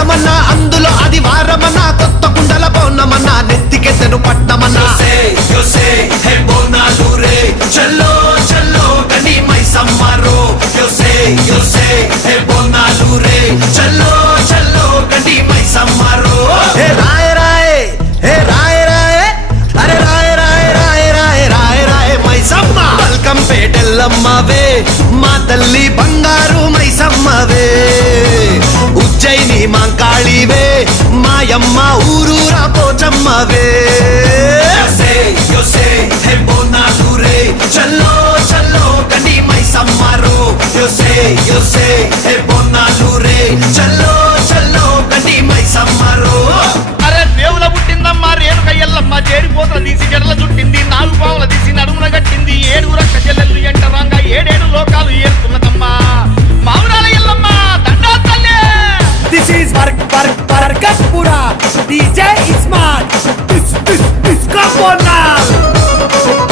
మాసమన్నా అందులో అది వారమన్నా కొత్త కుండల పౌర్ణమన్నా నెత్తికెత్తెను పట్నమన్నా చల్లో చల్లో గని మైసమ్మరో బోనాలు రే చల్లో చల్లో గని మైసమ్మరో హే రాయ రాయ హే రాయ రాయ అరే రాయ రాయ రాయ రాయ రాయ రాయ మైసమ్మ వెల్కమ్ పేటెల్లమ్మవే మా తల్లి బంగారు మైసమ్మవే ఉజ్జయిని మాంకాళివే మాయమ్మ ఊరూరా పోచమ్మవే చల్లో చల్లో గని మైసమ్మరో బోనాలు రే చల్లో చల్లో గని మైసమ్మరో అరే దేవుల పుట్టిందమ్మా రేణుక ఎల్లమ్మ చేరిపోతల తీసి జడల చుట్టింది 4 పావుల తీసి నడుమున కట్టింది 7 రక్క చెల్లెళ్ళు ఎంటరాంగా 7 లోకాలు ఏరుతున్నదమ్మా మావురాల ఎల్లమ్మ దండా తల్లి. This is Barkatpura DJ Ismail. This come on now.